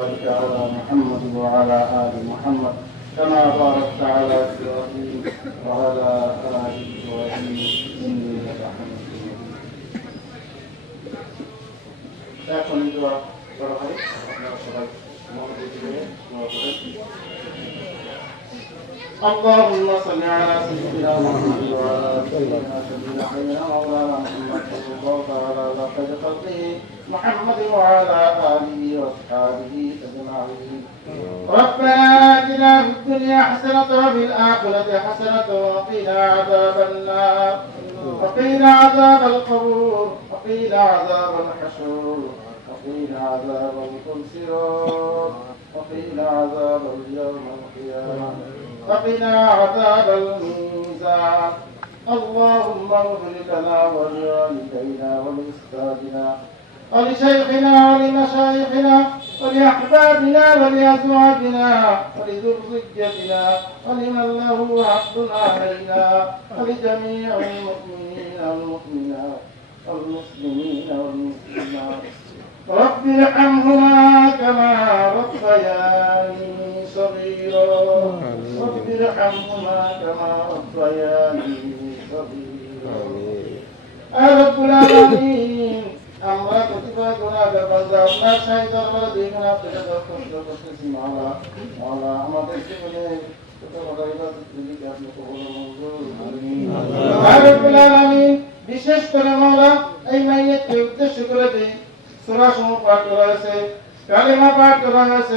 بارك على محمد وعلى آل محمد كما باركت على إبراهيم وعلى آل إبراهيم إنك حميد مجيد এখন দোয়া করা হয় আপনারা সবাই মনোযোগ দিয়ে দোয়া করেন اللهم صل على سيدنا محمد وعلى سيدنا سيدنا حبيبنا مولانا محمد صلى الله تعالى على خير خلقه محمد وعلى آله وأصحابه أجمعين. ربنا آتنا في الدنيا حسنة وفي الآخرة حسنة وقنا عذاب النار. وقنا عذاب القبور وقنا عذاب الحشور وقنا عذاب الخلصرات وقنا عذاب اليوم القيامة وقنا عذاب الميزان. اللهم اغفر لنا ولوالدينا ولأستاذنا ولشيخنا ولمشايخنا ولأحبابنا ولأزواجنا ولذريتنا ولمن له حق علينا ولجميع المؤمنين والمؤمنات والمسلمين والمسلمات رب ارحمهما كما ربياني صغيرا رب ارحمهما كما ربياني صغيرا رب العالمين বান্দা আপনার সাহিত্য দরবারে দুই গুণা থেকে দরখাস্ত করতেছি মাওলা মাওলা আমাদের জীবনে বিশেষ করে মাওলা এই মাইয়াতকে উদ্দেশ্য করে দিই সূরা সমূহ পাঠ করা হয়েছে কালিমা পাঠ করা হয়েছে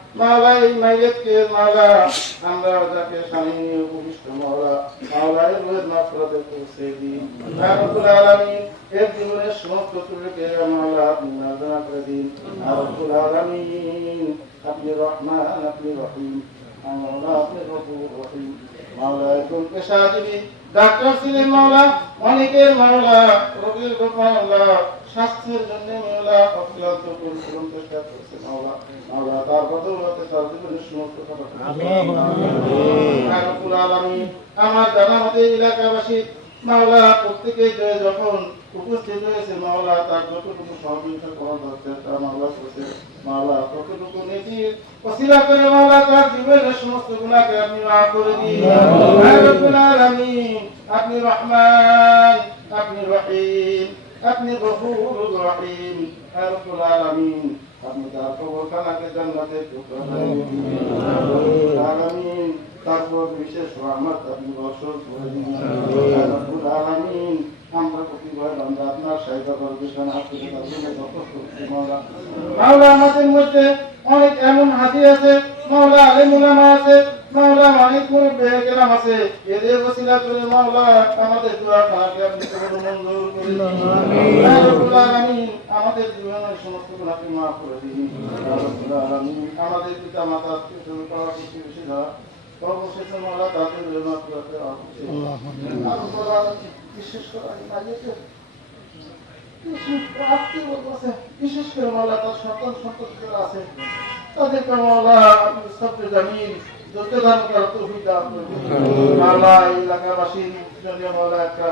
মাওলা এই মাইয়াতকে মাওলা আমরা যাকে স্বামী নিয়ে উপবিষ্ট মাওলা মাওলা এর ঘর মাফরত পৌঁছে দিন রাব্বুল আলামিন এর জীবনের সমস্ত ত্রুটিকে মাওলা আপনি নাজনা করে দিন। রাব্বুল আলামিন আপনি রহমান, আপনি রহিম। ডাক্তার ছিলেন মাওলা, অনেকের মাওলা, রোগীর মাওলা। স্বাস্থ্যের জন্য মাওলা অক্লান্ত পরিশ্রম চেষ্টা করছে মাওলা মাওলা তার বদৌলতে তার জীবনের সমস্ত আমার জানা মতে এলাকাবাসী মাওলা প্রত্যেকে যে যখন উপস্থিত হয়েছে মাওলা তার যতটুকু সহযোগিতা করা দরকার তা মাওলা করছে। মাওলা ততটুকু নেকি ওসিলা করে মাওলা তার জীবনের সমস্ত গুণাকে আপনি মাফ করে দিন। আপনি রহমান আপনি রহিম। আপনি রহিম রব্বুল আলামিন। আপনি আলামিন তারপর বিশেষ রহমত আপনি বর্ষণ রব্বুল আলামিন, আমরা আপনার সাহিত্য আমাদের মধ্যে অনেক এমন হাতি আছে, মাওলা, আলেমুলামা আছে মাওলা অনেক মুরব্বী কেরাম আছে। এদের ওসিলা করে মাওলা আমাদের দোয়া খানাকে আপনি কবুল মঞ্জুর করে রাব্বুল আলামিন আমাদের জীবনের সমস্ত গুনাহকে মাফ করে দিন। রাব্বুল আলামিন আমাদের পিতা মাতা স্বজন পাড়া প্রতিবেশী যারা সর্বশেষে মাওলা তাদের জন্য করতে আল্লাহ বিশেষ করে মাঝেতে আত্মীয় বিশেষ করে মাওলা তার সন্তান সন্ততিরা আছে। তাদেরকে মাওলা আপনি সবচেয়ে জামিন যত দান করার তৌফিক দান করুন মাওলা এলাকাবাসীর জন্য একটা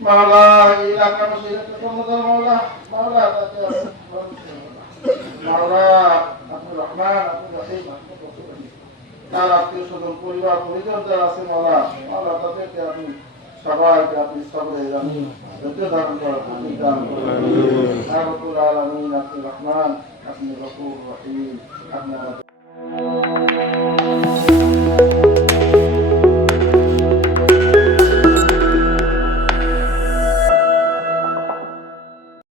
মাওলা এলাকাবাসীর একটা কর্মদার মাওলা মাওলা আপনি মাওলা আপনি রহমান। তার পরিবার, পরিজন যারা আছে মাওলা মাওলা তাদেরকে আপনি সবাইকে আপনি সবরে ধৈর্য ধারণ করার তৌফিক দান করুন আপনি রহমান আপনি গফুর রহিম আপনি